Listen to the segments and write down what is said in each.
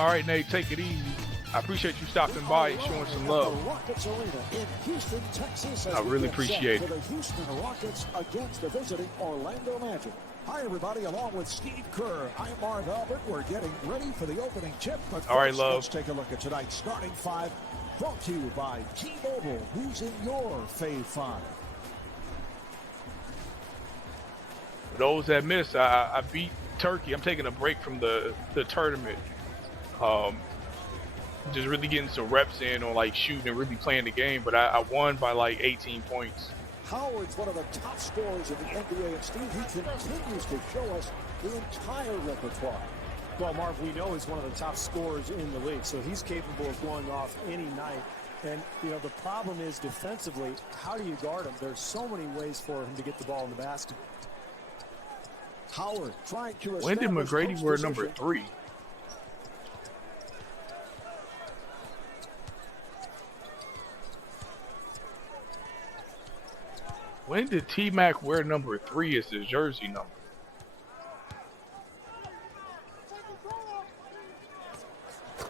All right, Nate, take it easy. I appreciate you stopping by and showing some love. Rockets Arena in Houston, Texas. I really appreciate it. For the Houston Rockets against the visiting Orlando Magic. Hi, everybody. Along with Steve Kerr, I'm Marv Albert. We're getting ready for the opening tip. But all right, first, love. Let's take a look at tonight's starting five. Brought to you by T-Mobile. Who's in your Fave 5? For those that missed, I beat Turkey. I'm taking a break from the tournament. Just really getting some reps in on like shooting and really playing the game. But I won by like 18 points. Howard's one of the top scorers in the NBA, and Steve, he continues to show us the entire repertoire. Well, Marv, we know he's one of the top scorers in the league, so he's capable of going off any night. And, you know, the problem is defensively, how do you guard him? There's so many ways for him to get the ball in the basket. Howard trying to when did McGrady wear number 3? When did T-Mac wear number 3 as his jersey number?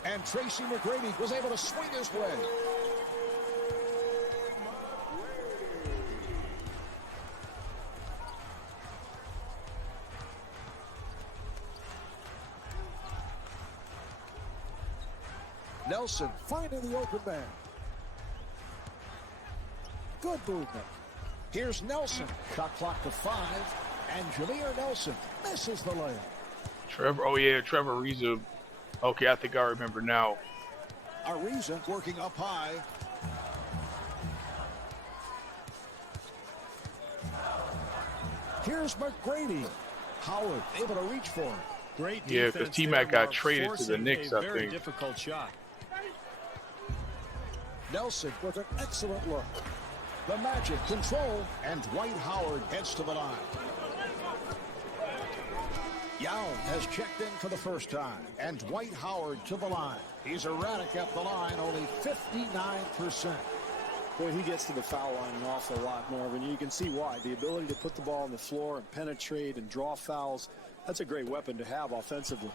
And Tracy McGrady was able to swing his way. Nelson finding the open man. Good movement. Here's Nelson. Shot clock to 5. And Jameer Nelson misses the layup. Trevor, oh yeah, Trevor Ariza. Okay, I think I remember now. Ariza working up high. Here's McGrady. Howard able to reach for it. Great defense. Yeah, because T-Mac got traded to the Knicks, I very think. Difficult shot. Nelson with an excellent look. The Magic control, and Dwight Howard heads to the line. Yao has checked in for the first time, and Dwight Howard to the line. He's erratic at the line, only 59%. Boy, he gets to the foul line an awful lot, Marvin. You can see why. The ability to put the ball on the floor and penetrate and draw fouls, that's a great weapon to have offensively.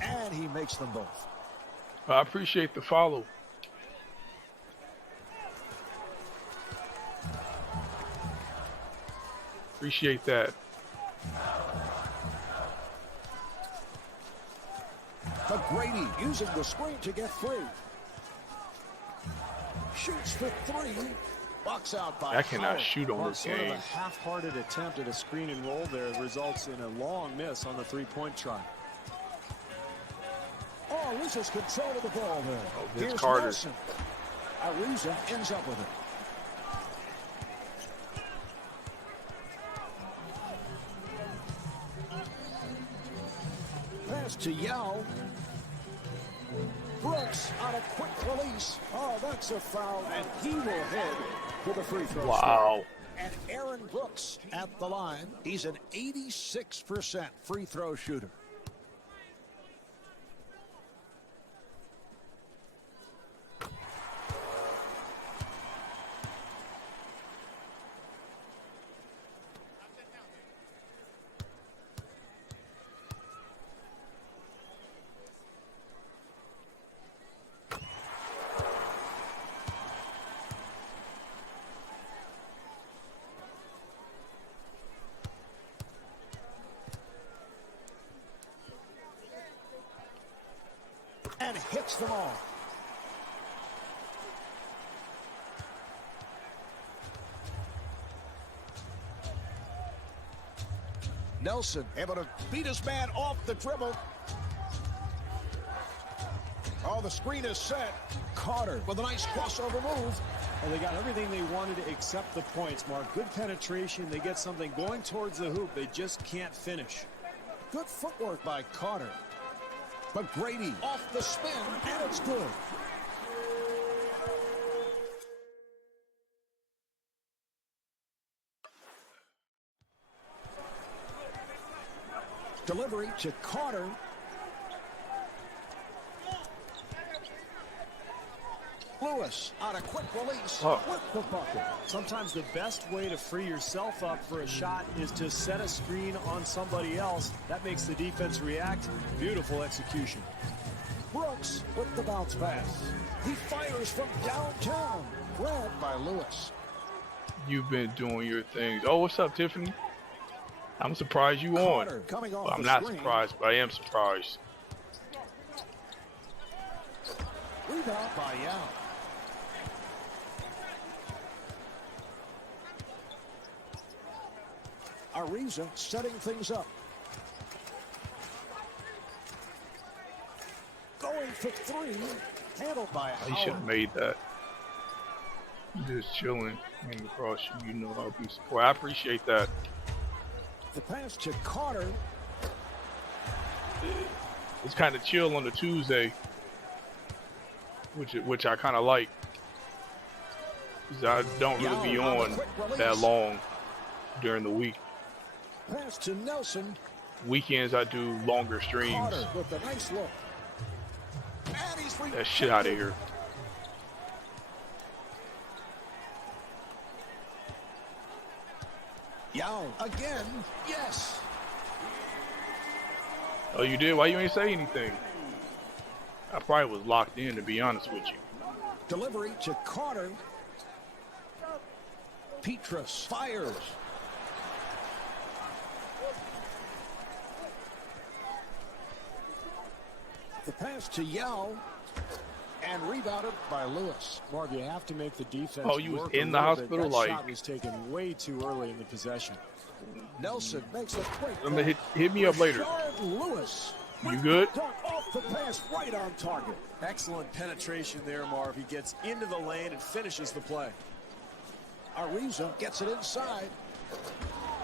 And he makes them both. I appreciate the follow. Appreciate that. McGrady using the screen to get free. Shoots for 3. Box out by I cannot Howard. shoot on this Sort of game. a half-hearted attempt at a screen and roll there results in a long miss on the three-point try. Oh, loses control of the ball there. Oh, Vince Here's Carter. Nelson. Ariza ends up with it. Pass to Yao. Brooks on a quick release. Oh, that's a foul, and he will head to the free throw. Wow. And Aaron Brooks at the line. He's an 86% free throw shooter. And hits them all. Nelson able to beat his man off the dribble. Oh, the screen is set. Carter with a nice crossover move. Well, they got everything they wanted except the points, Mark. Good penetration. They get something going towards the hoop. They just can't finish. Good footwork by Carter. McGrady off the spin, and it's good. Delivery to Carter. Lewis on a quick release Oh. with the bucket. Sometimes the best way to free yourself up for a shot is to set a screen on somebody else. That makes the defense react. Beautiful execution. Brooks with the bounce pass. He fires from downtown. Grabbed by Lewis. You've been doing your things. Oh, what's up, Tiffany? I'm surprised you Carter on. coming off Well, I'm the not screen. surprised, but I am surprised. Rebound by Yao. Ariza setting things up. Going for three. Handled by You should Howard. have made that. Just chilling, hanging across you. You know I'll be support. I appreciate that. The pass to Carter. It's kind of chill on the Tuesday, which I kind of like. 'Cause I don't really be on that long during the week. Pass to Nelson. Weekends I do longer streams. Carter with a nice look. And he's That shit out of here. Yao again. Yes. Oh, you did? Why you ain't say anything? I probably was locked in, to be honest with you. Delivery to Carter. Petrus fires. The pass to Yao. And rebounded by Lewis. Marv, you have to make the defense. Oh, you was work in a the little bit. hospital, That like- shot was taken way too early in the possession. Nelson makes a quick. I'm gonna hit me up later. Rashard Lewis. You good? Dunk off the pass right on target. Excellent penetration there, Marv. He gets into the lane and finishes the play. Ariza gets it inside.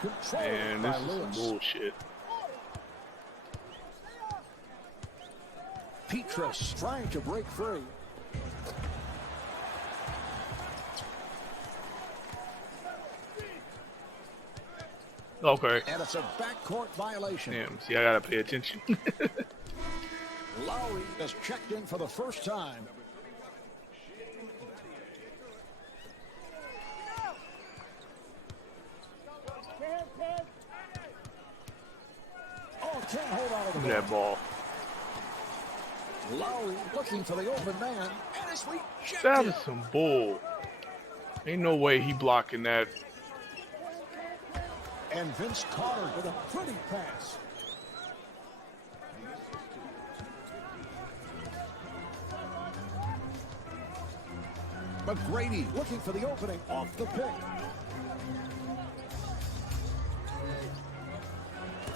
Controlled And by this is some Lewis. bullshit. Petrus trying to break free. Okay. And it's a backcourt violation. Damn. See, I gotta pay attention. Lowry has checked in for the first time. Oh, can't hold on to Look the at that ball. Lowry looking for the open man, and it's rejected. That is some bull. Ain't no way he blocking that. And Vince Carter with a pretty pass. McGrady looking for the opening off the pick.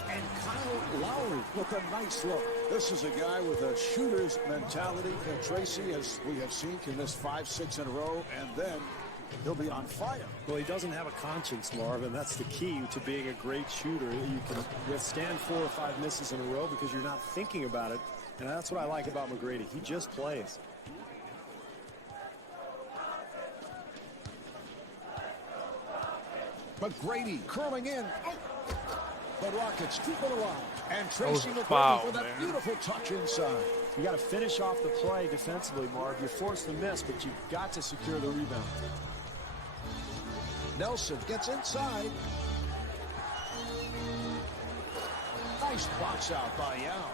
And Kyle Lowry with a nice look. This is a guy with a shooter's mentality. And Tracy, as we have seen, can miss 5-6 in a row, and then he'll be on fire. Well, he doesn't have a conscience, Marv, and that's the key to being a great shooter. You can withstand 4 or 5 misses in a row because you're not thinking about it. And that's what I like about McGrady. He just plays. McGrady curling in. The Rockets keep it alive. And was Tracy a McGrady foul, with a man. beautiful touch inside. You got to finish off the play defensively, Marv. You force the miss, but you've got to secure the rebound. Nelson gets inside. Nice box out by Yao.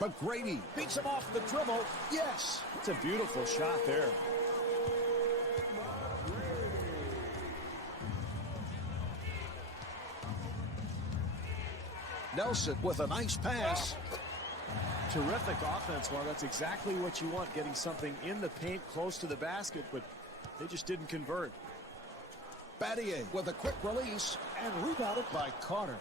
McGrady beats him off the dribble. Yes. It's a beautiful shot there. Nelson with a nice pass. Terrific offense, Marv. That's exactly what you want, getting something in the paint close to the basket, but they just didn't convert. Battier with a quick release and rebounded by Carter.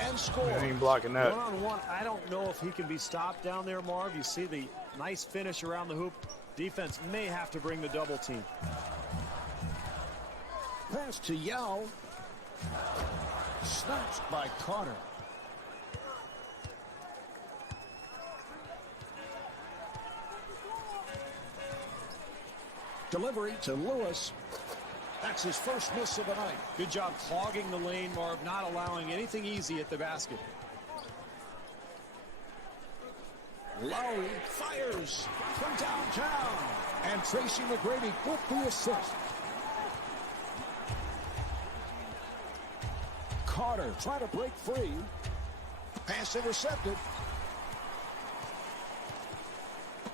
And score. I ain't blocking that. One-on-one, I don't know if he can be stopped down there, Marv. You see the nice finish around the hoop. Defense may have to bring the double team. Pass to Yao. Snatched by Carter. Delivery to Lewis. That's his first miss of the night. Good job clogging the lane, Marv, not allowing anything easy at the basket. Lowry fires from downtown. And Tracy McGrady with the assist. Carter trying to break free. Pass intercepted.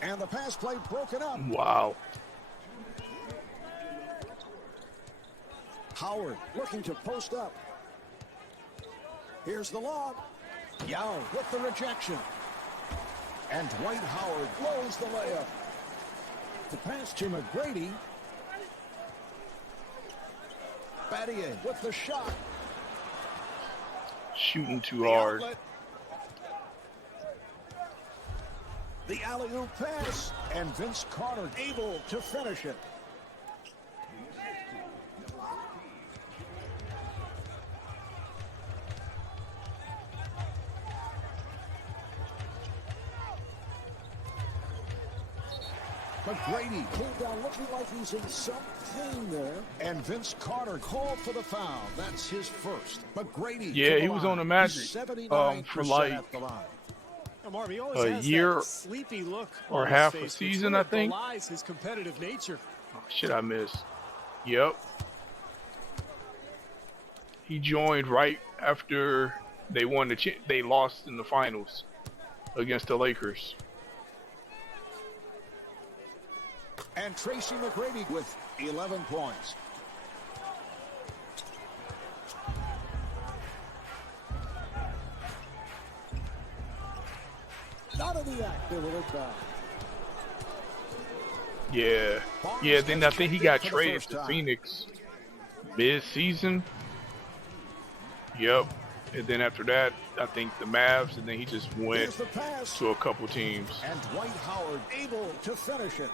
And the pass play broken up. Wow. Howard looking to post up. Here's the lob. Yao with the rejection. And Dwight Howard blows the layup. The pass to McGrady. Battier with the shot. Shooting too hard. Outlet. The alley-oop pass. And Vince Carter able to finish it. McGrady came down looking like he's in some pain there. And Vince Carter called for the foul. That's his first. McGrady. Yeah, he was on the Magic for like Marv, he always a has year that sleepy look or on half his a face, season, which I think. belies his competitive nature. Oh, shit, I missed. Yep. He joined right after they won they lost in the finals against the Lakers. And Tracy McGrady with 11 points. Not in the act, they will look back. Yeah. Yeah, then I think he got traded to Phoenix mid-season. Yep. And then after that, I think the Mavs, and then he just went to a couple teams. And Dwight Howard able to finish it.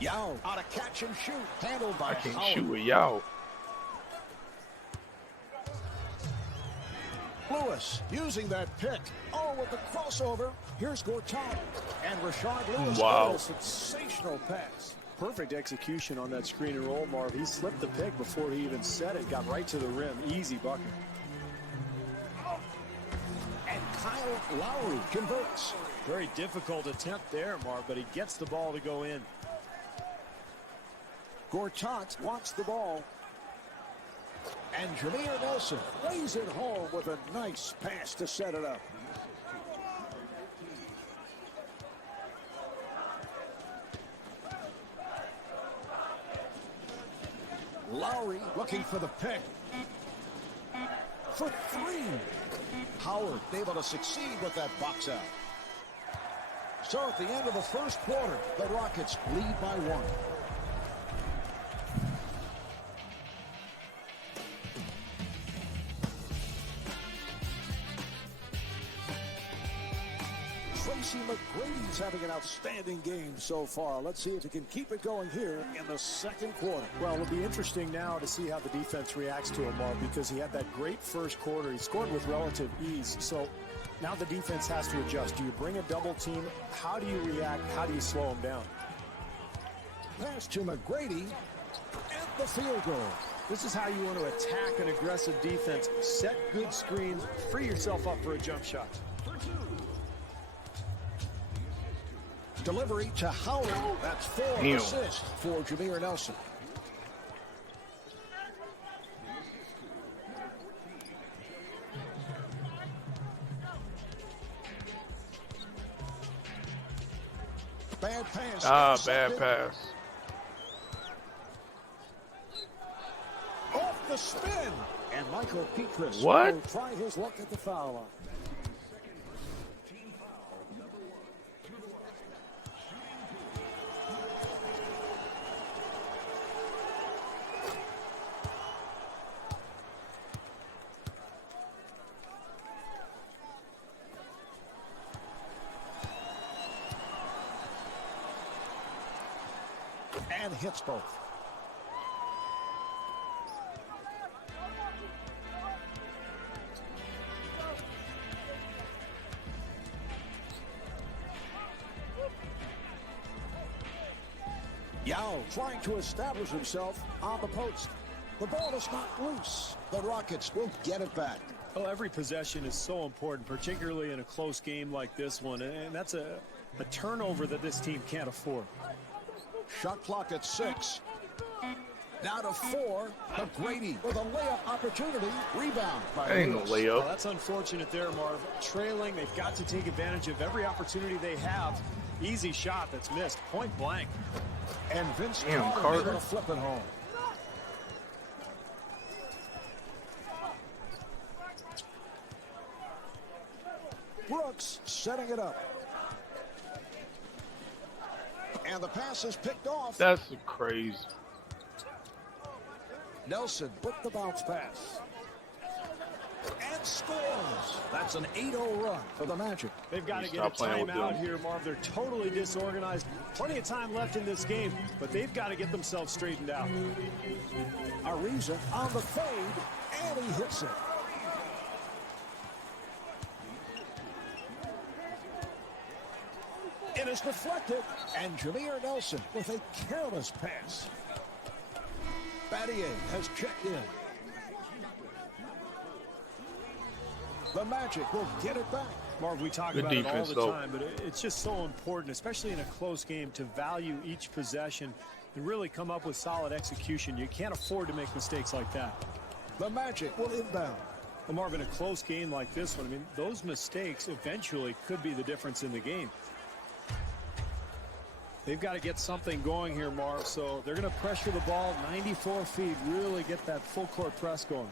Yao on a catch and shoot, handled by I can't Howard. shoot with Yao. Lewis using that pick. Oh, with the crossover. Here's Gortat. And Rashard Lewis. Wow. A sensational pass. Perfect execution on that screen and roll, Marv. He slipped the pick before he even set it. Got right to the rim. Easy bucket. And Kyle Lowry converts. Very difficult attempt there, Marv, but he gets the ball to go in. Gortat wants the ball. And Jameer Nelson lays it home with a nice pass to set it up. Lowry looking for the pick. For three. Howard able to succeed with that box out. So at the end of the first quarter, the Rockets lead by one. Tracy McGrady's having an outstanding game so far. Let's see if he can keep it going here in the second quarter. Well, it'll be interesting now to see how the defense reacts to him, Marv, because he had that great first quarter. He scored with relative ease. So now the defense has to adjust. Do you bring a double team? How do you react? How do you slow him down? Pass to McGrady and the field goal. This is how you want to attack an aggressive defense. Set good screens. Free yourself up for a jump shot. Delivery to Howard. That's 4 assists for Jameer Nelson. Bad pass. Bad pass. Off the spin. And Michael Petras What? will try his luck at the foul line. And hits both. Yao trying to establish himself on the post. The ball is not loose. The Rockets will get it back. Well, every possession is so important, particularly in a close game like this one. And that's a turnover that this team can't afford. Shot clock at 6. Now to 4. McGrady with a layup opportunity. Rebound by That ain't no Lewis. layup. Well, that's unfortunate there, Marv. Trailing, they've got to take advantage of every opportunity they have. Easy shot that's missed. Point blank. And Vince Damn, Carter Carter. able to flip it home. Brooks setting it up. And the pass is picked off. That's crazy. Nelson with the bounce pass. And scores. That's an 8-0 run for the Magic. They've got to get a Stop playing with timeout them. here, Marv. They're totally disorganized. Plenty of time left in this game, but they've got to get themselves straightened out. Ariza on the fade, and he hits it. It is deflected, and Jameer Nelson with a careless pass. Battier has checked in. The Magic will get it back. Marv, we talk Good about defense, it all though. the time, but it's just so important, especially in a close game, to value each possession and really come up with solid execution. You can't afford to make mistakes like that. The Magic will inbound. Well, Marv, in a close game like this one, I mean, those mistakes eventually could be the difference in the game. They've got to get something going here, Marv, so they're going to pressure the ball 94 feet, really get that full court press going.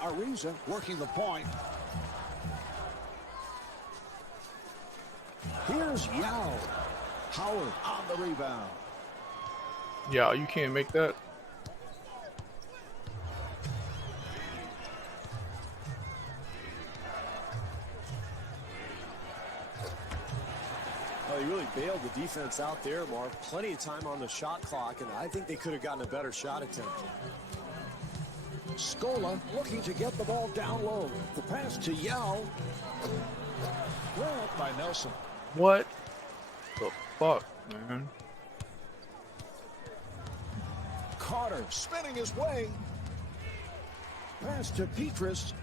Ariza working the point. Here's Yao. Howard on the rebound. Yeah, you can't make that. Well, he really bailed the defense out there, Marv. Plenty of time on the shot clock, and I think they could have gotten a better shot attempt. Scola looking to get the ball down low. The pass to Yao. Grabbed by Nelson. What the fuck, man? Carter spinning his way. Pass to Petrus.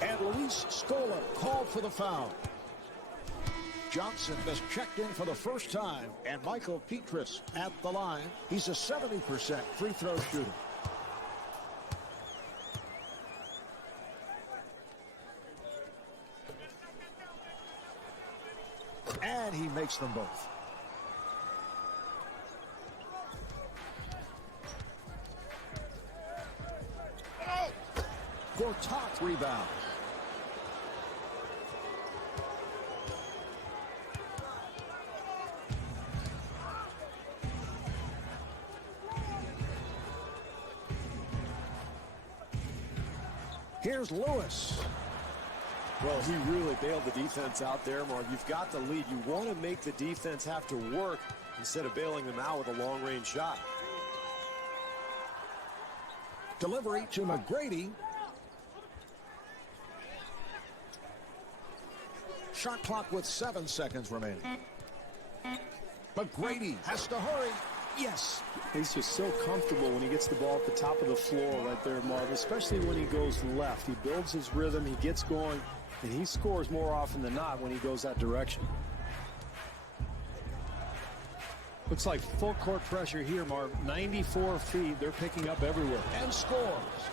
And Luis Scola called for the foul. Johnson has checked in for the first time, and Michael Petrus at the line. He's a 70% free throw shooter. And he makes them both. Gortat rebound. Here's Lewis. Well, he really bailed the defense out there, Marv. You've got the lead. You want to make the defense have to work instead of bailing them out with a long-range shot. Delivery to McGrady. Shot clock with 7 seconds remaining. McGrady has to hurry. Yes. He's just so comfortable when he gets the ball at the top of the floor right there, Marv, especially when he goes left. He builds his rhythm, he gets going, and he scores more often than not when he goes that direction. Looks like full court pressure here, Marv. 94 feet. They're picking up everywhere. And scores.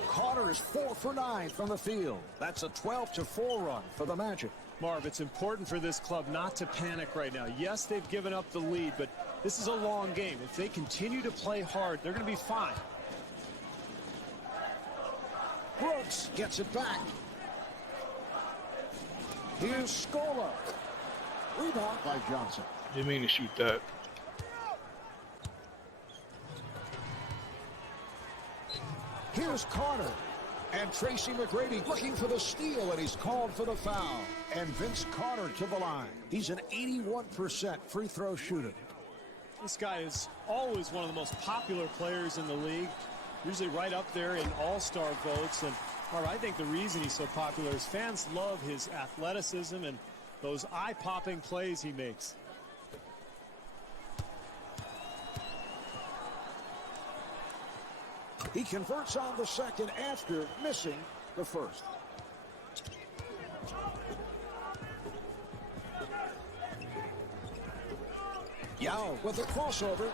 Carter is 4 for 9 from the field. That's a 12-4 run for the Magic. Marv, it's important for this club not to panic right now. Yes, they've given up the lead, but this is a long game. If they continue to play hard, they're going to be fine. Brooks gets it back. Here's Scola. Rebound by Johnson. Didn't mean to shoot that. Here's Carter. And Tracy McGrady looking for the steal, and he's called for the foul. And Vince Carter to the line. He's an 81% free throw shooter. This guy is always one of the most popular players in the league. Usually right up there in all-star votes. And I think the reason he's so popular is fans love his athleticism and those eye-popping plays he makes. He converts on the second after missing the first. Yao with a crossover.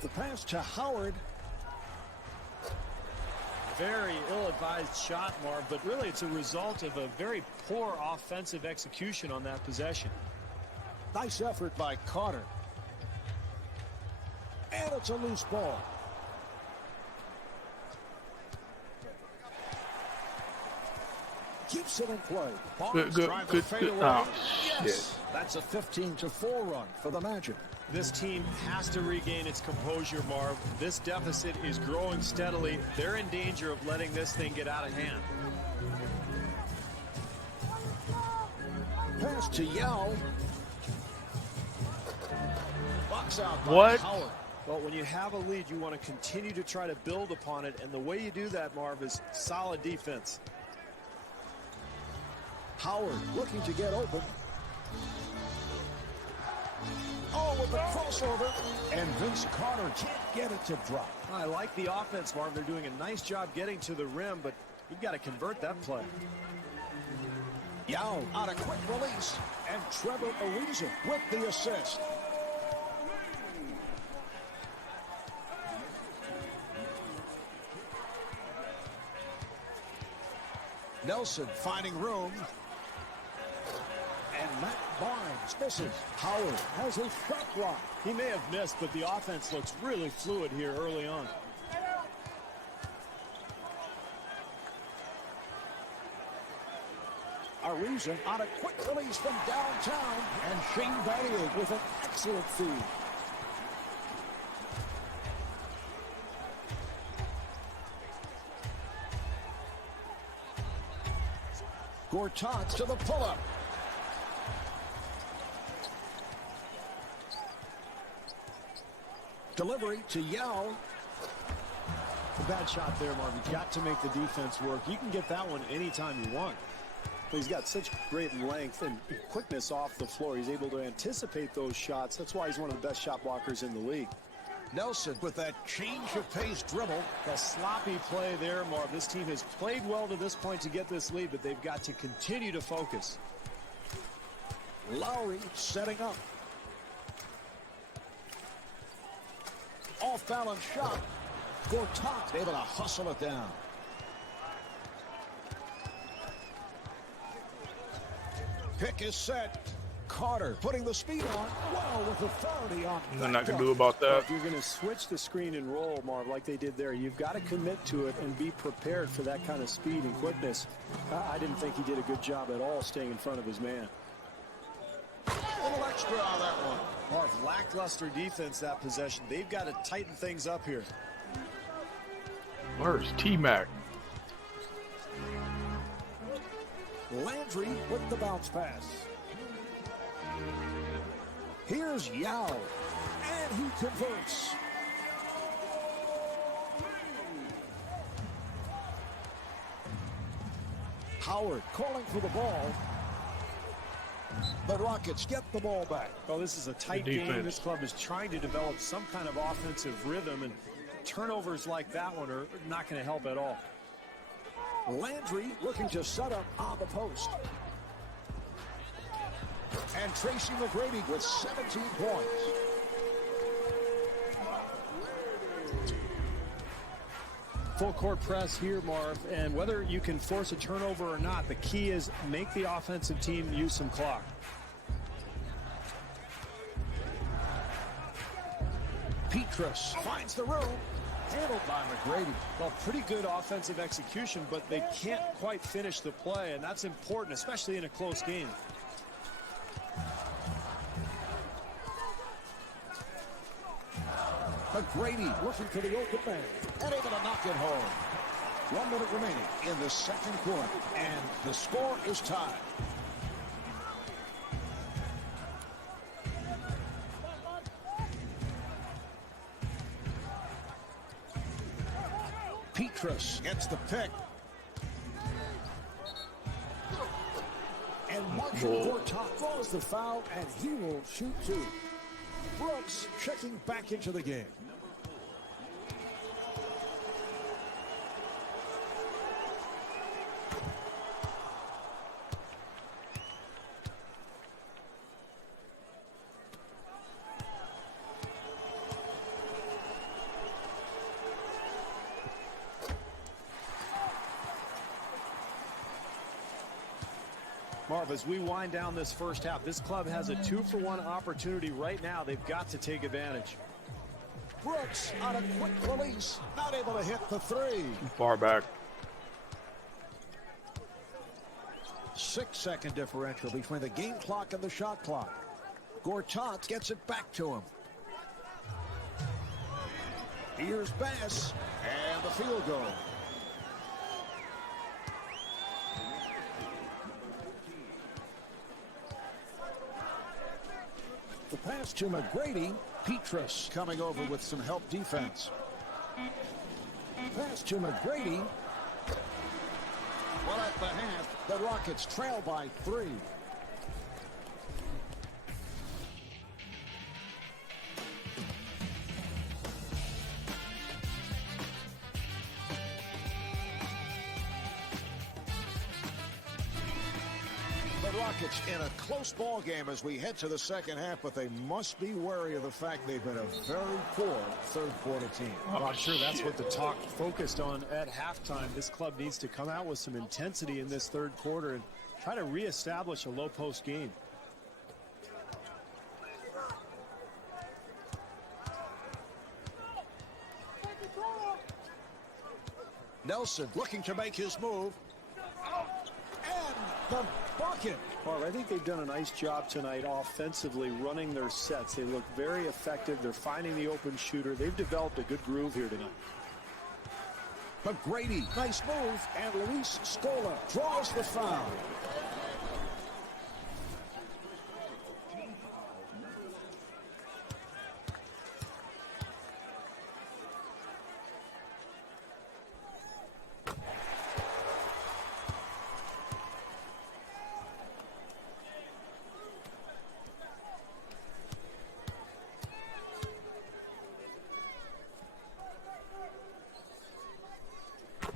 The pass to Howard. Very ill-advised shot, Marv, but really it's a result of a very poor offensive execution on that possession. Nice effort by Carter. And it's a loose ball. Keeps it in play. Good. Oh, yes, that's a 15-4 run for the Magic. This team has to regain its composure, Marv. This deficit is growing steadily. They're in danger of letting this thing get out of hand. Pass to Yao. Box out by What? Howard. Well, when you have a lead, you want to continue to try to build upon it, and the way you do that, Marv, is solid defense. Howard looking to get open. Oh, with the crossover. And Vince Carter can't get it to drop. I like the offense, Marv. They're doing a nice job getting to the rim, but you've got to convert that play. Yao on a quick release. And Trevor Ariza with the assist. Nelson finding room. And Matt Barnes misses. Howard has his shot block. He may have missed, but the offense looks really fluid here early on. Ariza on a quick release from downtown. And Shane Battier with an excellent feed. Gortat to the pull-up. Delivery to Yao. A bad shot there, Marv. You've got to make the defense work. You can get that one anytime you want. But he's got such great length and quickness off the floor. He's able to anticipate those shots. That's why he's one of the best shot blockers in the league. Nelson with that change of pace dribble. A sloppy play there, Marv. This team has played well to this point to get this lead, but they've got to continue to focus. Lowry setting up. Off-balance shot. Gortat able to hustle it down. Pick is set. Carter putting the speed on. Wow, with authority on. Nothing I can do about that. If you're going to switch the screen and roll, Marv, like they did there, you've got to commit to it and be prepared for that kind of speed and quickness. I didn't think he did a good job at all staying in front of his man. A little extra on that one. Marv, lackluster defense that possession. They've got to tighten things up here. Where's T-Mac? Landry with the bounce pass. Here's Yao. And he converts. Howard calling for the ball. The Rockets get the ball back. Well, this is a tight game. This club is trying to develop some kind of offensive rhythm, and turnovers like that one are not going to help at all. Landry looking to set up on the post. And Tracy McGrady with 17 points. Full court press here, Marv, and whether you can force a turnover or not, the key is make the offensive team use some clock. Petrus finds the room. Handled by McGrady. Well, pretty good offensive execution, but they can't quite finish the play, and that's important, especially in a close game. McGrady looking for the open man and able to knock it home. 1 minute remaining in the second quarter, and the score is tied. Petrus gets the pick. And Marshall Gortat draws the foul, and he will shoot two. Brooks checking back into the game. Marv, as we wind down this first half, this club has a 2-for-1 opportunity right now. They've got to take advantage. Brooks on a quick release, not able to hit the three. Far back. 6-second differential between the game clock and the shot clock. Gortat gets it back to him. Here's Bass, and the field goal. The pass to McGrady. Petrus coming over with some help defense. Pass to McGrady. Well, at the half, the Rockets trail by 3. Rockets in a close ball game as we head to the second half, but they must be wary of the fact they've been a very poor third quarter team. Well, I'm sure that's what the talk focused on at halftime. This club needs to come out with some intensity in this third quarter and try to reestablish a low post game. Nelson looking to make his move. And the bucket. Marv, I think they've done a nice job tonight offensively running their sets. They look very effective. They're finding the open shooter. They've developed a good groove here tonight. McGrady, nice move, and Luis Scola draws the foul.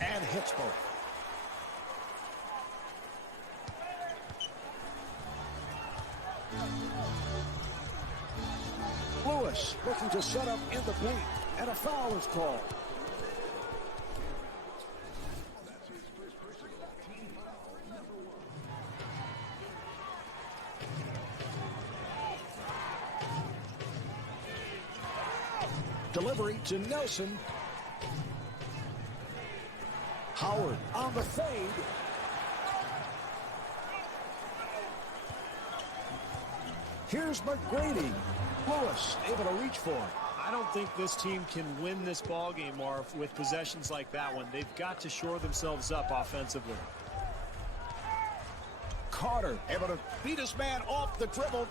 And hits both. Lewis looking to set up in the paint, and a foul is called. Delivery to Nelson. Howard on the fade. Here's McGrady. Lewis able to reach for him. I don't think this team can win this ball game, Marv, with possessions like that one. They've got to shore themselves up offensively. Carter able to beat his man off the dribble.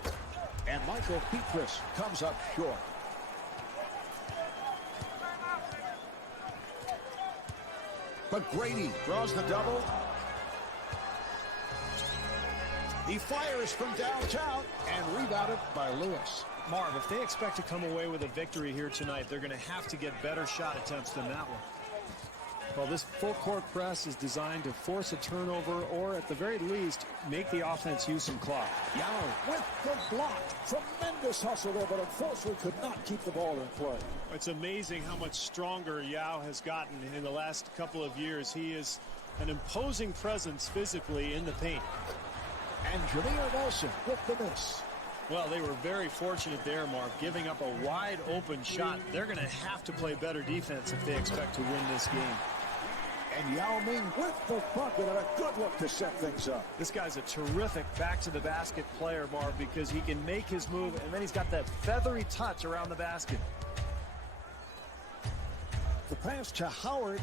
And Michael Petrus comes up short. McGrady draws the double. He fires from downtown and rebounded by Lewis. Marv, if they expect to come away with a victory here tonight, they're going to have to get better shot attempts than that one. Well, this full court press is designed to force a turnover or, at the very least, make the offense use some clock. Yao with the block. Tremendous hustle there, but unfortunately could not keep the ball in play. It's amazing how much stronger Yao has gotten in the last couple of years. He is an imposing presence physically in the paint. And Jameer Nelson with the miss. Well, they were very fortunate there, Mark, giving up a wide open shot. They're going to have to play better defense if they expect to win this game. And Yao Ming with the bucket and a good look to set things up. This guy's a terrific back-to-the-basket player, Marv, because he can make his move, and then he's got that feathery touch around the basket. The pass to Howard.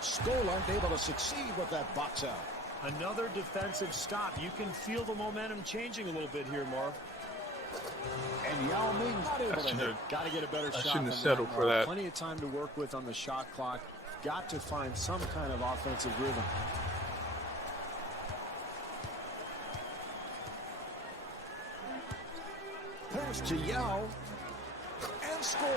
Scola able to succeed with that box out. Another defensive stop. You can feel the momentum changing a little bit here, Marv. And Yao Ming not able to hit. Got to get a better shot. I shouldn't have than settled for that. Plenty of time to work with on the shot clock. Got to find some kind of offensive rhythm. Pass to Yao. And scores.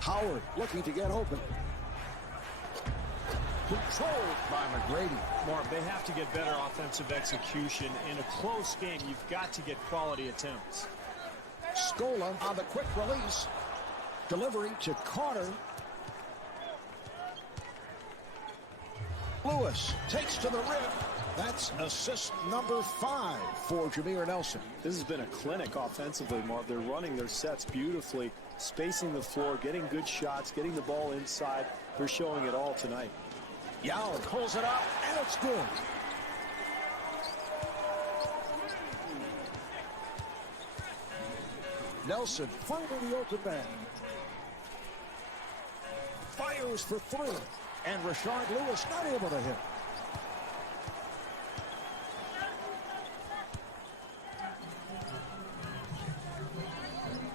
Howard looking to get open. Controlled by McGrady. Mark, they have to get better offensive execution. In a close game, you've got to get quality attempts. Scola on the quick release. Delivery to Carter. Lewis takes to the rim. That's assist number 5 for Jameer Nelson. This has been a clinic offensively, Mark. They're running their sets beautifully, spacing the floor, getting good shots, getting the ball inside. They're showing it all tonight. Yao pulls it up, and it's good. Nelson finding the open man. Fires for 3. And Rashard Lewis not able to hit.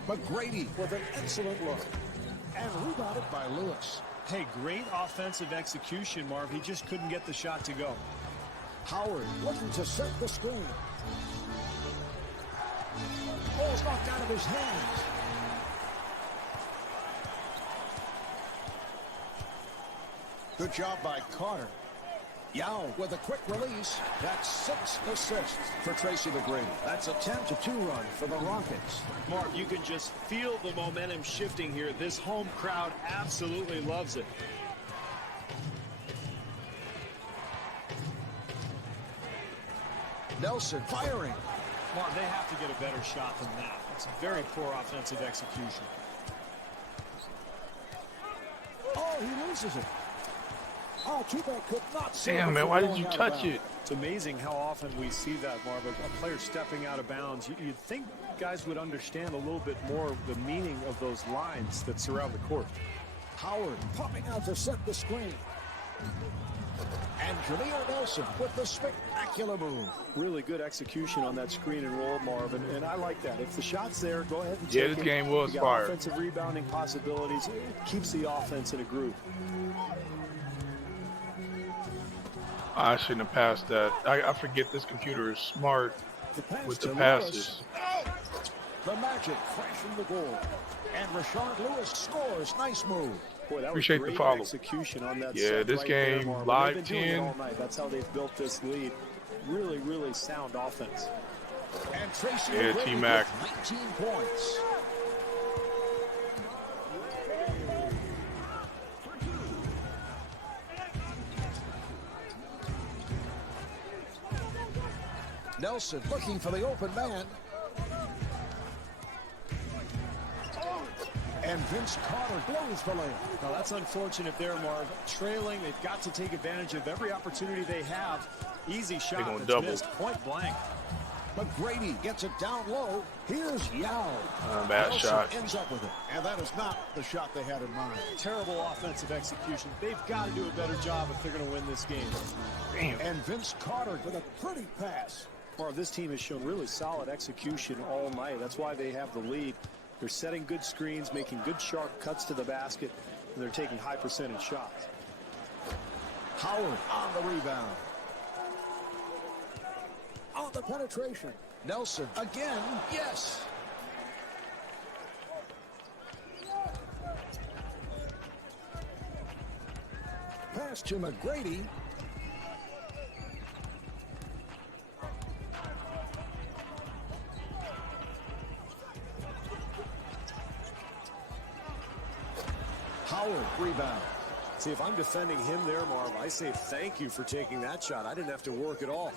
McGrady with an excellent look. And rebounded by Lewis. Hey, great offensive execution, Marv. He just couldn't get the shot to go. Howard looking to set the screen. Ball's knocked out of his hands. Good job by Carter. Yao with a quick release. That's 6 assists for Tracy McGrady. That's a 10-2 run for the Rockets. Mark, you can just feel the momentum shifting here. This home crowd absolutely loves it. Nelson firing. Mark, they have to get a better shot than that. It's very poor offensive execution. Oh, he loses it. Oh, too bad could not see. Damn, man, why did you touch it? It's amazing how often we see that, Marv, a player stepping out of bounds. You'd think guys would understand a little bit more of the meaning of those lines that surround the court. Howard popping out to set the screen. And Jameer Nelson with the spectacular move. Really good execution on that screen and roll, Marvin, and I like that. If the shot's there, go ahead and take it. Yeah, this game was You got fire. Offensive rebounding possibilities. It keeps the offense in a groove. I shouldn't have passed that. I forget this computer is smart with the passes. The Magic crashing the goal. And Rashard Lewis scores. Nice move. Boy, that Appreciate was the great follow. execution on that Yeah, set this right game, there, Marvin. live They've been doing it 10. all night. That's how they've built this lead. Really, really sound offense. And Tracy Yeah, McGrady T-Mac. with 19 points. Nelson looking for the open man. And Vince Carter blows the layup. Now, that's unfortunate there, Marv. Trailing, they've got to take advantage of every opportunity they have. Easy shot gonna that's double. missed point blank. McGrady gets it down low. Here's Yao. Bad Nelson shot. ends up with it. And that is not the shot they had in mind. Terrible offensive execution. They've got to do a better job if they're going to win this game. Damn. And Vince Carter with a pretty pass. Marv, this team has shown really solid execution all night. That's why they have the lead. They're setting good screens, making good sharp cuts to the basket, and they're taking high percentage shots. Howard on the rebound. On the penetration. Nelson again. Yes. Pass to McGrady. Howard rebound. See, if I'm defending him there, Marv, I say thank you for taking that shot. I didn't have to work at all.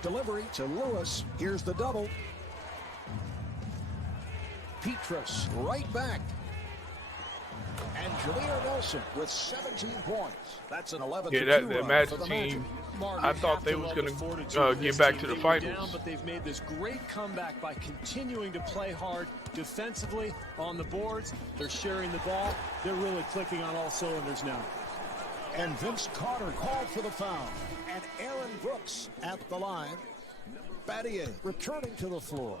Delivery to Lewis. Here's the double. Petrus right back. And Jameer Nelson with 17 points. That's an 11-2 Yeah, that run Magic for the Magic. team, Mark, I you thought have they to was love going the to fortitude of get this back team. to the They were finals. down, but they've made this great comeback by continuing to play hard defensively on the boards. They're sharing the ball. They're really clicking on all cylinders now. And Vince Carter called for the foul. And Aaron Brooks at the line. Battier returning to the floor.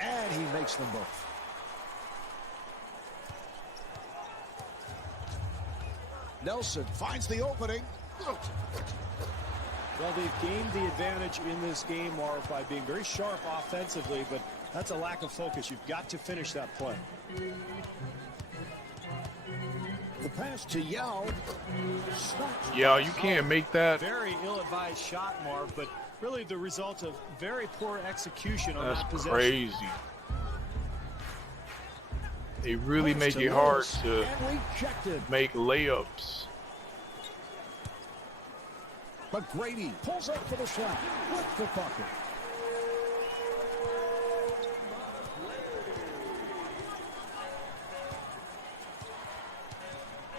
And he makes them both. Nelson finds the opening. Well, they've gained the advantage in this game, Mark, by being very sharp offensively, but that's a lack of focus. You've got to finish that play. The pass to Yao. Snatched. Yeah, you can't make that. Very ill-advised shot, Mark, but really the result of very poor execution on That's that possession. crazy. They really Pass make to it hard Lewis, to and rejected. make layups. McGrady pulls up for the shot with the bucket.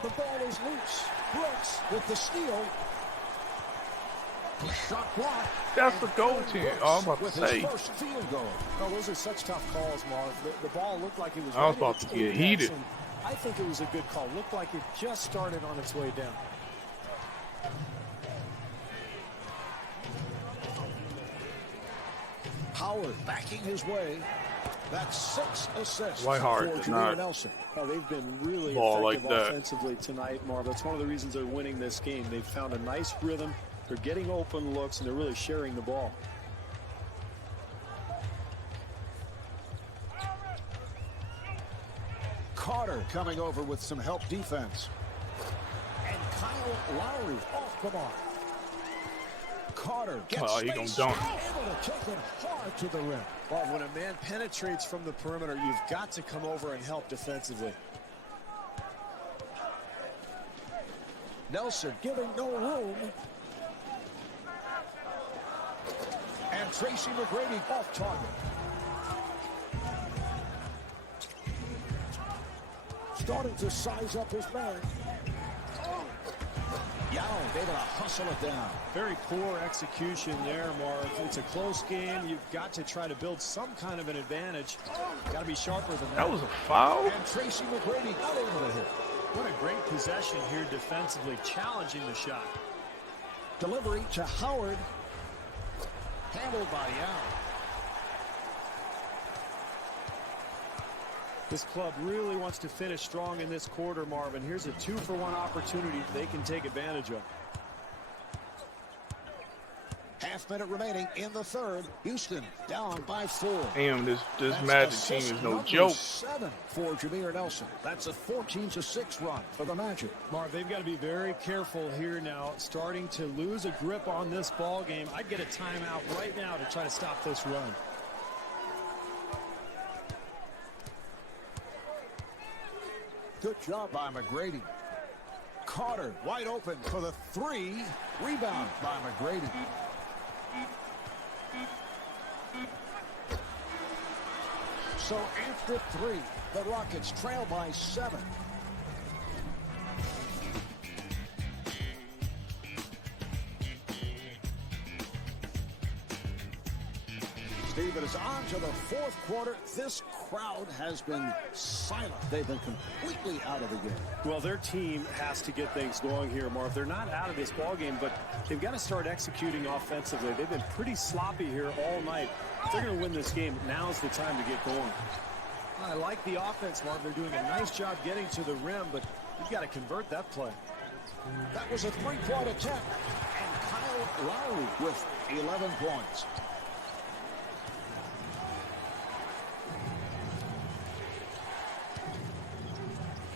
The ball is loose. Brooks with the steal. Shot blocked. That's the goaltend. Oh, I'm about with to his say. first field goal. Oh, those are such tough calls, Mark. The ball looked like it was I was ready about to take get heated. action. I think it was a good call. Looked like it just started on its way down. Howard backing his way. That's 6 assists Why Howard for does Jameer not Nelson. Oh, they've been really ball effective like that. offensively tonight, Marv. That's one of the reasons they're winning this game. They've found a nice rhythm. They're getting open looks, and they're really sharing the ball. Carter coming over with some help defense. And Kyle Lowry off the mark. Carter gets Oh, he gonna space, dunk. able to take it hard to the rim. Well, when a man penetrates from the perimeter, you've got to come over and help defensively. Nelson giving no room. And Tracy McGrady off target. Starting to size up his man. Yao able to hustle it down. Very poor execution there, Marv. It's a close game. You've got to try to build some kind of an advantage. Got to be sharper than that. That was a foul? And Tracy McGrady not able to hit. What a great possession here defensively, challenging the shot. Delivery to Howard. Handled by Yao. This club really wants to finish strong in this quarter, Marvin. Here's a 2-for-1 opportunity they can take advantage of. Half minute remaining in the third. Houston down by 4. Damn, this That's Magic team assist is no number joke. 7 for Jameer Nelson. That's a 14-6 run for the Magic. Marv, they've got to be very careful here now, starting to lose a grip on this ball game. I'd get a timeout right now to try to stop this run. Good job by McGrady. Carter wide open for the 3. Rebound by McGrady. So after 3, the Rockets trail by 7. Steve, it is on to the fourth quarter. This crowd has been silent. They've been completely out of the game. Well, their team has to get things going here, Marv. They're not out of this ball game, but they've got to start executing offensively. They've been pretty sloppy here all night. If they're going to win this game, now's the time to get going. I like the offense, Marv. They're doing a nice job getting to the rim, but you've got to convert that play. That was a three-point attempt. And Kyle Lowry with 11 points.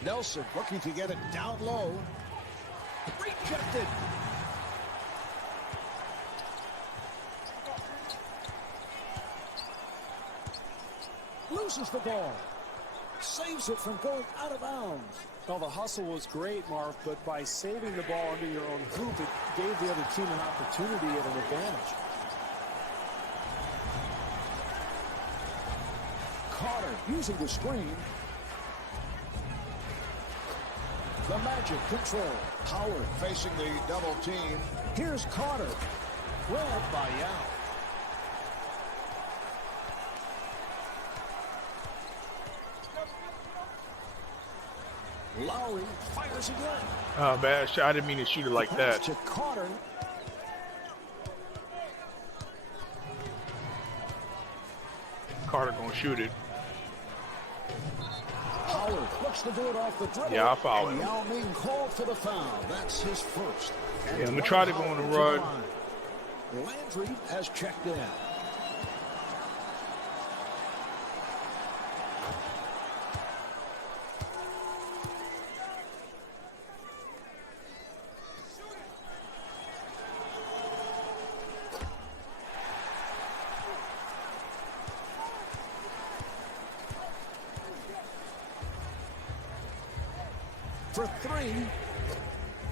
Nelson looking to get it down low. Rejected. loses the ball. Saves it from going out of bounds. Well, the hustle was great, Marv, but by saving the ball under your own hoop, it gave the other team an opportunity at an advantage. Carter using the screen. The Magic control. Howard facing the double team. Here's Carter. Grabbed by Yao. Lowry fires again. Oh, bad shot. I didn't mean to shoot it like that. To Carter. Carter gonna shoot it. Howard looks to do it off the dribble. Yeah, I foul him. Yao Ming called for the foul. That's his first. And Yeah, I'm gonna try to go on the run. Landry has checked in. For three,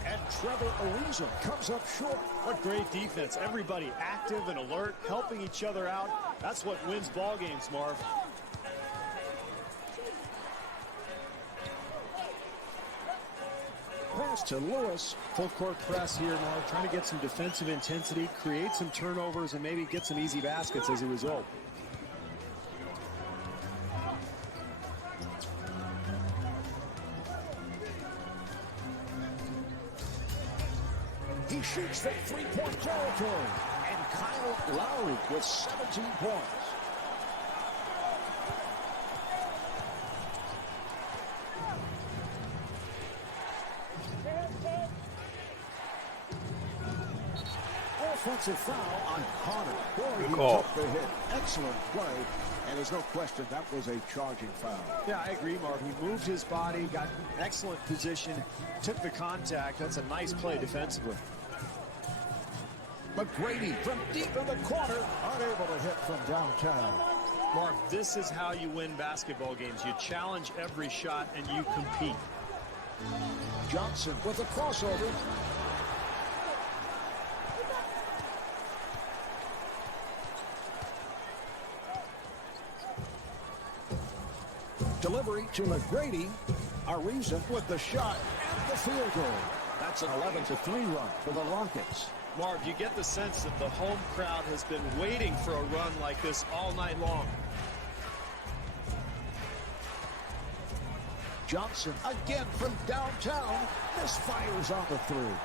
and Trevor Ariza comes up short. What great defense. Everybody active and alert, helping each other out. That's what wins ball games, Marv. Pass to Lewis. Full court press here, Marv, trying to get some defensive intensity, create some turnovers, and maybe get some easy baskets as a result. He shoots from three-point territory. And Kyle Lowry with 17 points. Offensive foul on Carter. Boy, he took the hit. Excellent play. And there's no question that was a charging foul. Yeah, I agree, Marv. He moved his body, got excellent position, took the contact. That's a nice play defensively. McGrady from deep in the corner, unable to hit from downtown. Marv, this is how you win basketball games. You challenge every shot and you compete. Johnson with a crossover. Delivery to McGrady. Ariza with the shot and the field goal. That's an 11-3 run for the Rockets. Marv, you get the sense that the home crowd has been waiting for a run like this all night long. Johnson again from downtown. Misfires on the three.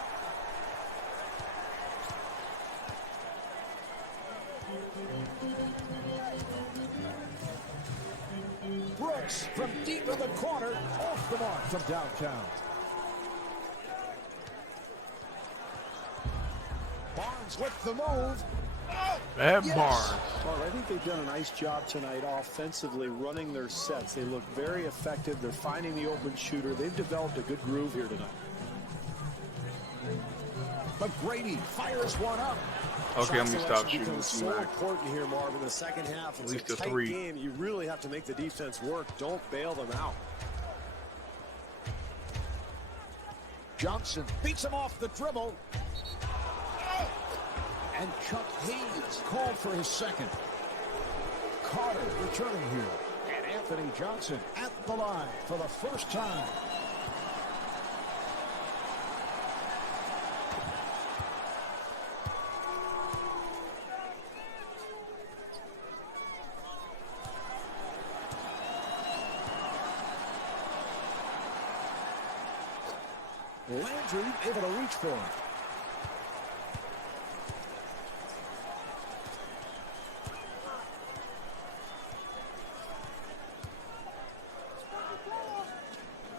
Brooks from deep in the corner, off the mark from downtown. Barnes with the move. That Yes. Barnes. Well, I think they've done a nice job tonight offensively running their sets. They look very effective. They're finding the open shooter. They've developed a good groove here tonight. McGrady fires one up. Okay, I'm Shot gonna stop selection shooting. becomes so important here, Marv. In the second half, it's least a a tight three. game. You really have to make the defense work. Don't bail them out. Johnson beats him off the dribble. And Chuck Hayes called for his second. Carter returning here. And Anthony Johnson at the line for the first time. Landry able to reach for it.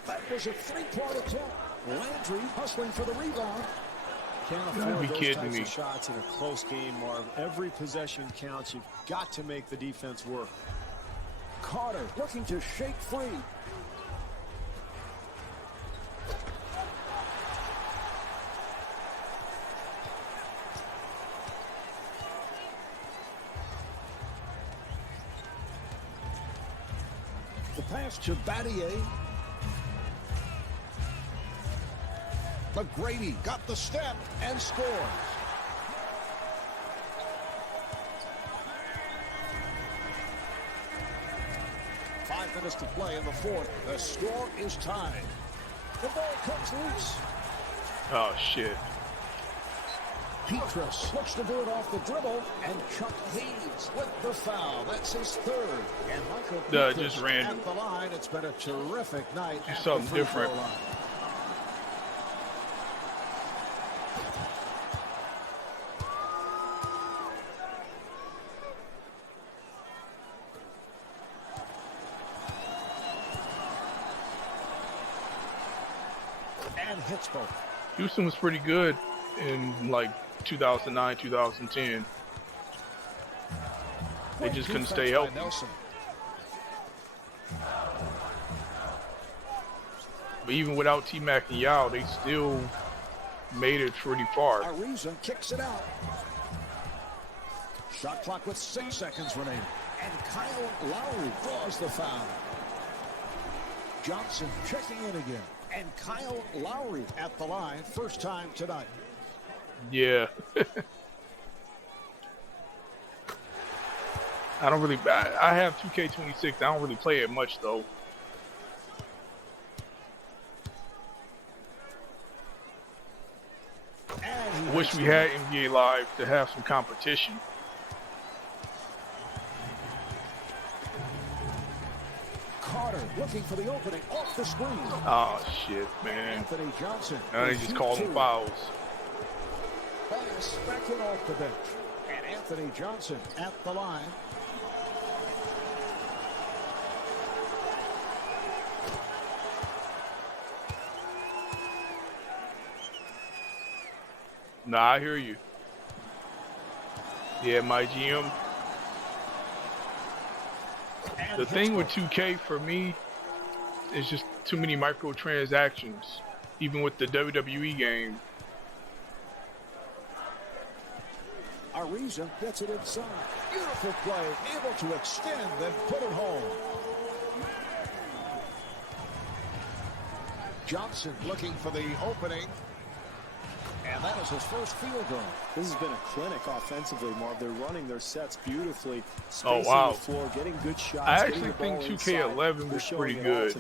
That was a three-point attempt. Landry hustling for the rebound. Can't You gotta afford be those kidding types me. of shots in a close game, Marv. Every possession counts. You've got to make the defense work. Carter looking to shake free. pass to Battier. McGrady got the step and scores. Five minutes to play in the fourth. The score is tied. The ball comes loose. Oh, shit. Petrus looks to do it off the dribble, and Chuck Hayes with the foul. That's his third. And Michael Petrus just random. at the line. It's been a terrific night. Do at something the free throw different. line. And hits both. Houston was pretty good in like 2009, 2010. They just couldn't stay healthy. But even without T-Mac and Yao, they still made it pretty far. Ariza kicks it out. Shot clock with 6 seconds remaining. And Kyle Lowry draws the foul. Johnson checking in again. And Kyle Lowry at the line, first time tonight. Yeah. I don't really, I have 2K26. I don't really play it much though. I wish we had NBA Live to have some competition. Carter looking for the opening off the screen. Oh shit, man. Anthony Johnson. Now they just call them fouls. Pass back in off the bench. And Anthony Johnson at the line. Nah, I hear you. Yeah, my GM. The thing with 2K for me is just too many microtransactions, even with the WWE game. Ariza gets it inside. Beautiful play, able to extend and put it home. Johnson looking for the opening. And that is his first field goal. This has been a clinic offensively, Marv. They're running their sets beautifully. Oh, wow. The floor, getting good shots. I actually think 2K11 was pretty good.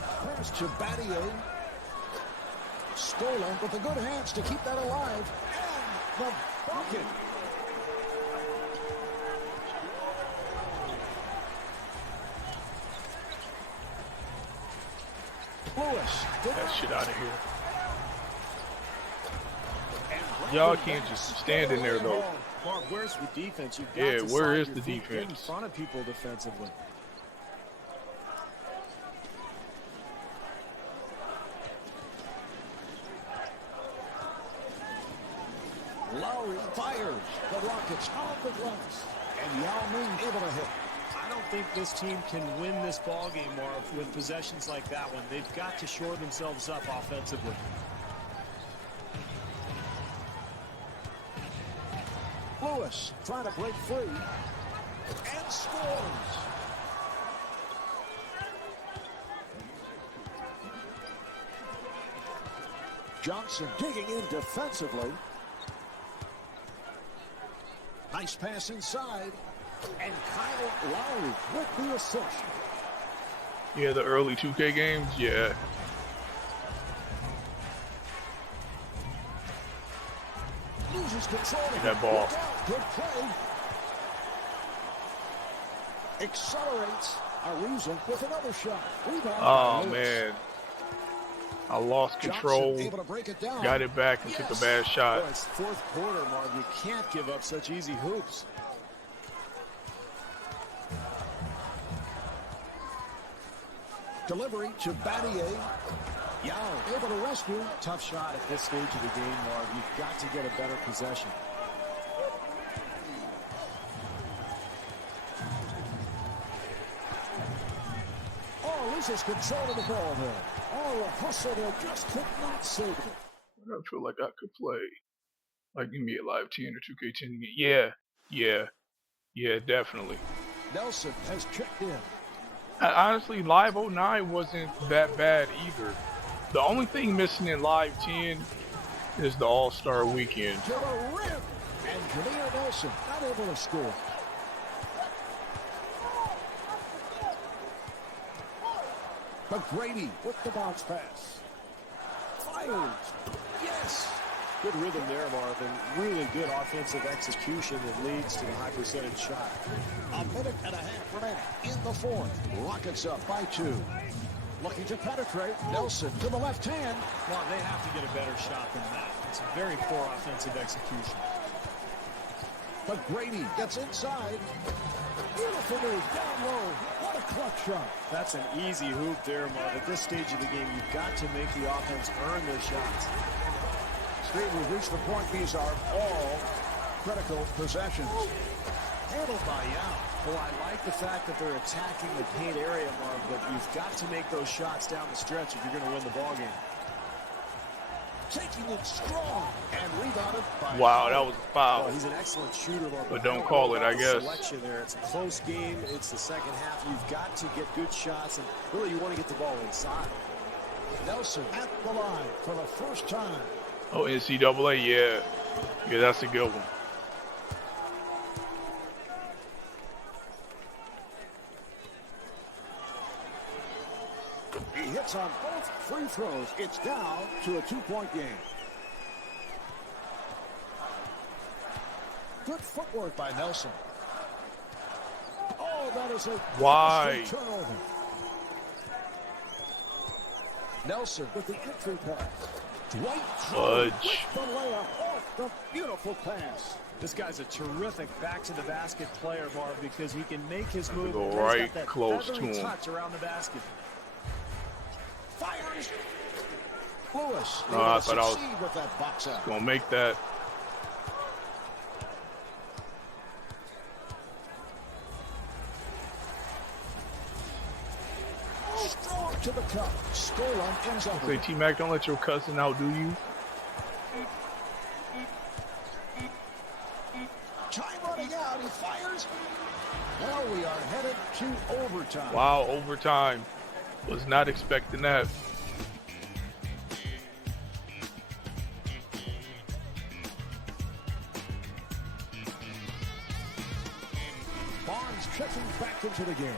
Pass to Battier. Stolen with the good hands to keep that alive. And the bucket. Lewis. Get that shit out of here. Y'all can't just stand in there though. Mark, where's the defense? You've got Yeah, to where slide is your the feet, get in defense? front of people defensively. Lowry fires. The Rockets on the glass. And Yao Ming able to hit. I don't think this team can win this ball game, Marv, with possessions like that one. They've got to shore themselves up offensively. Lewis trying to break free. And scores. Johnson digging in defensively. Nice pass inside. And Kyle Lowry with the assist. Yeah, the early 2K games, yeah. Loses control of That ball. Good play. Accelerates. Ariza with another shot. Rebound. Oh Lewis. man. I lost control, Johnson able to break it down. got it back and took a bad shot. Boy, it's fourth quarter, Marv. You can't give up such easy hoops. Delivery to Battier. Yao able to rescue. Tough shot at this stage of the game, Marv. You've got to get a better possession. Oh, loses control of the ball there. Oh, a hustle there, just could not save it. I feel like I could play like NBA Live 10 or 2K10 again. Yeah, Yeah, definitely. Nelson has checked in. Honestly, Live 09 wasn't that bad either. The only thing missing in Live 10 is the All-Star Weekend. To the rim. And Jameer Nelson not able to score. McGrady with the bounce pass. Fires. Yes. Good rhythm there, Marvin. Really good offensive execution that leads to the high percentage shot. A minute and a half remaining in the fourth. Rockets up by 2. Looking to penetrate. Nelson to the left hand. Well, they have to get a better shot than that. It's a very poor offensive execution. McGrady gets inside. Beautiful move down low. What a clutch shot. That's an easy hoop there, Marv. At this stage of the game, you've got to make the offense earn their shots. Steve, we've reached the point. These are all critical possessions. Handled by Yao. Well, I like the fact that they're attacking the paint area, Marv, but you've got to make those shots down the stretch if you're going to win the ballgame. Taking it strong and rebounded by Wow, that was a foul. Well, he's an excellent shooter, Marv, But don't call it, I guess. Selection there. It's a close game. It's the second half. You've got to get good shots, and really you want to get the ball inside. Nelson at the line for the first time. Oh, NCAA, yeah. Yeah, that's a good one. He hits on both free throws. It's down to a 2-point game. Good footwork by Nelson. Oh, that is a Why? turnover. Nelson with the entry pass. Dwight Fudge. with the layup off the beautiful pass. This guy's a terrific back-to-the-basket player, Marv, because he can make his move. Go He's right got that close to feathery him. touch around the basket. Fires. Lewis. No, I thought I was succeed with that box out. gonna make that. Strong to the cup. Scola ends up. Say, T-Mac, don't let your cousin outdo you. Time running out. He fires. Now we are headed to overtime. Wow, overtime. Was not expecting that. Barnes checking back into the game.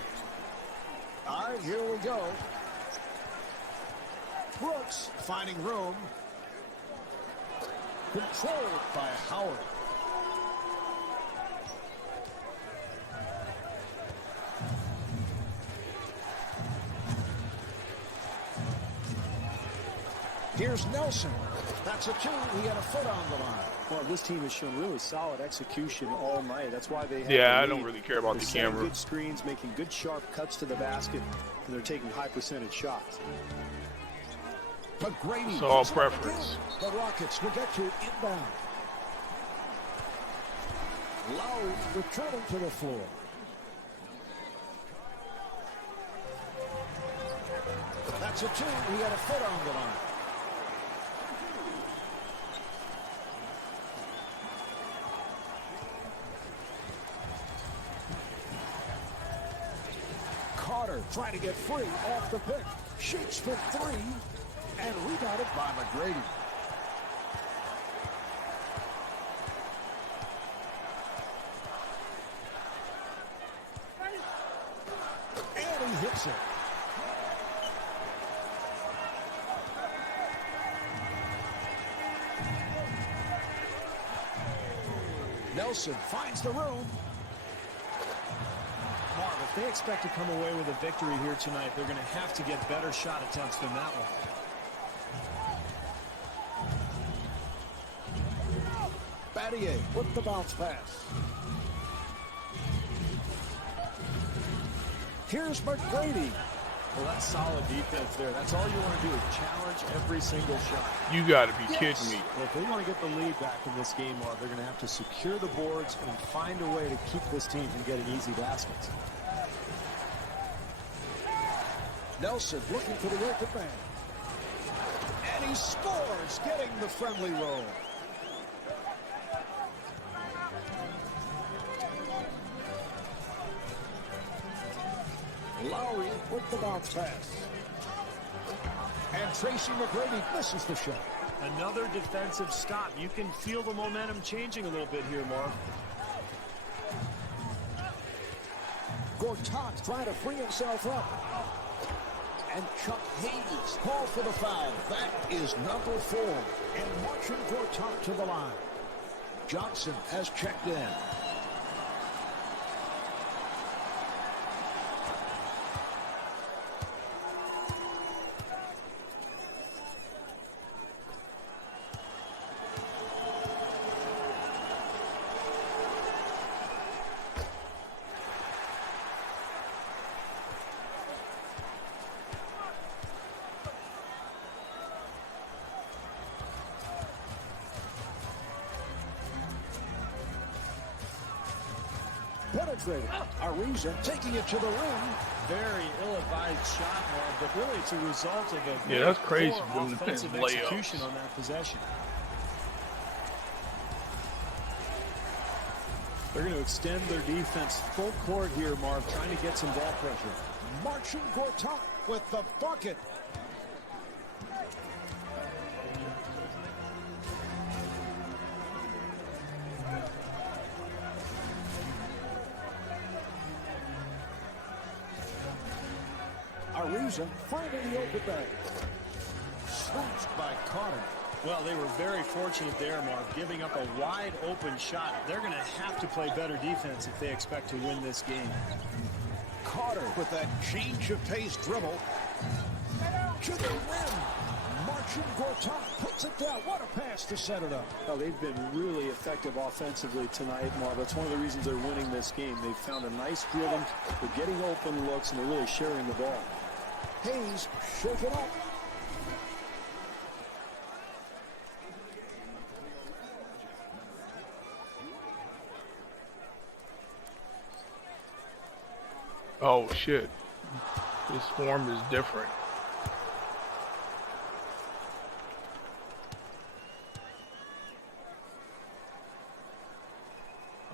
All right, here we go. Brooks finding room. Controlled by Howard. Here's Nelson. That's a 2. He had a foot on the line. Well, this team has shown really solid execution all night. That's why they have Yeah, the I don't lead. really care about They're the setting camera. good screens, making good sharp cuts to the basket, and they're taking high percentage shots. McGrady. It's all gets it preference. again. The Rockets will get to inbound. Lowry returning to the floor. That's a 2. He had a foot on the line. Carter trying to get free off the pick. Shoots for 3 and rebounded by McGrady. And he hits it. Nelson finds the room. Marv, if they expect to come away with a victory here tonight, they're going to have to get better shot attempts than that one. Battier with the bounce pass. Here's McGrady. Well, that's solid defense there. That's all you want to do is challenge every single shot. You gotta be Yes. kidding me. Well, if they want to get the lead back in this game, Marv, they're going to have to secure the boards and find a way to keep this team from getting easy baskets. Nelson looking for the open man. And he scores, getting the friendly roll. Lowry with the bounce pass. And Tracy McGrady misses the shot. Another defensive stop. You can feel the momentum changing a little bit here, Marv. Gortat trying to free himself up. And Chuck Hayes called for the foul. That is number 4. And Marcin Gortat to the line. Johnson has checked in. Penetrated. Ariza taking it to the rim. Very ill-advised shot, Marv, but really it's a result of a Yeah, that's crazy poor doing offensive layups. execution on that possession. They're going to extend their defense full court here, Marv, trying to get some ball pressure. Marcin Gortat with the bucket. Ariza finding the open man. Snatched by Carter. Well, they were very fortunate there, Marv, giving up a wide open shot. They're going to have to play better defense if they expect to win this game. Carter with that change of pace dribble. To the rim. Marcin Gortat puts it down. What a pass to set it up. Oh, they've been really effective offensively tonight, Marv. That's one of the reasons they're winning this game. They've found a nice rhythm. They're getting open looks, and they're really sharing the ball. Hayes shake it up. Oh shit. This form is different.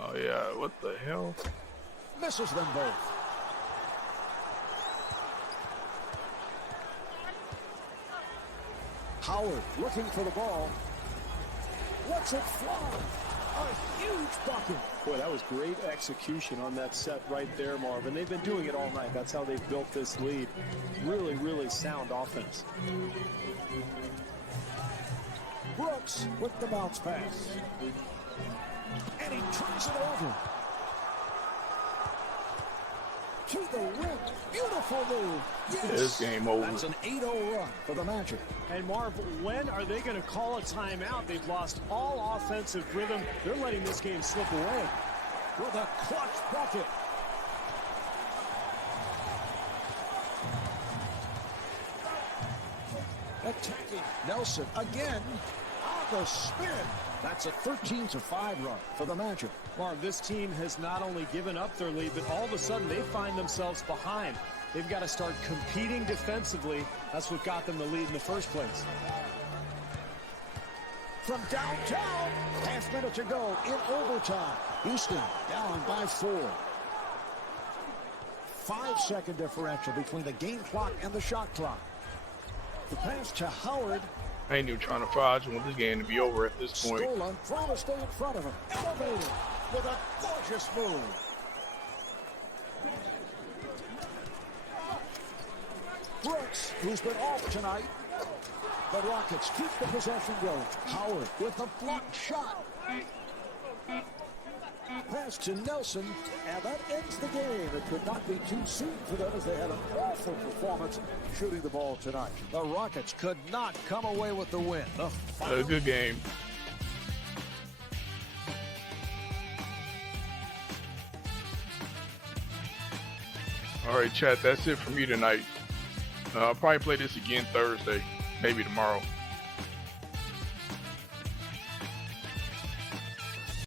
Oh yeah, what the hell? Misses them both. Howard looking for the ball. Lets it fly. A huge bucket. Boy, that was great execution on that set right there, Marv. And they've been doing it all night. That's how they've built this lead. Really, really sound offense. Brooks with the bounce pass. And he turns it over. To the rim. Beautiful move. Yes. This game over. That's an 8-0 run for the Magic. And Marv, when are they going to call a timeout? They've lost all offensive rhythm. They're letting this game slip away. With a clutch bucket. Attacking Nelson again on the spin. That's a 13-5 run for the Magic. Marv, this team has not only given up their lead, but all of a sudden they find themselves behind. They've got to start competing defensively. That's what got them the lead in the first place. From downtown, half minute to go in overtime. Houston down by 4. 5-second differential between the game clock and the shot clock. The pass to Howard. I ain't even trying to fire. I just want this game to be over at this point. Scola trying to stay in front of him. Elevated with a gorgeous move. Brooks, who's been off tonight. The Rockets keep the possession going. Howard with a blocked shot. Pass to Nelson, and that ends the game. It could not be too soon for them as they had an awful performance shooting the ball tonight. The Rockets could not come away with the win. A good game. All right, chat, that's it for me tonight. I'll probably play this again Thursday, maybe tomorrow.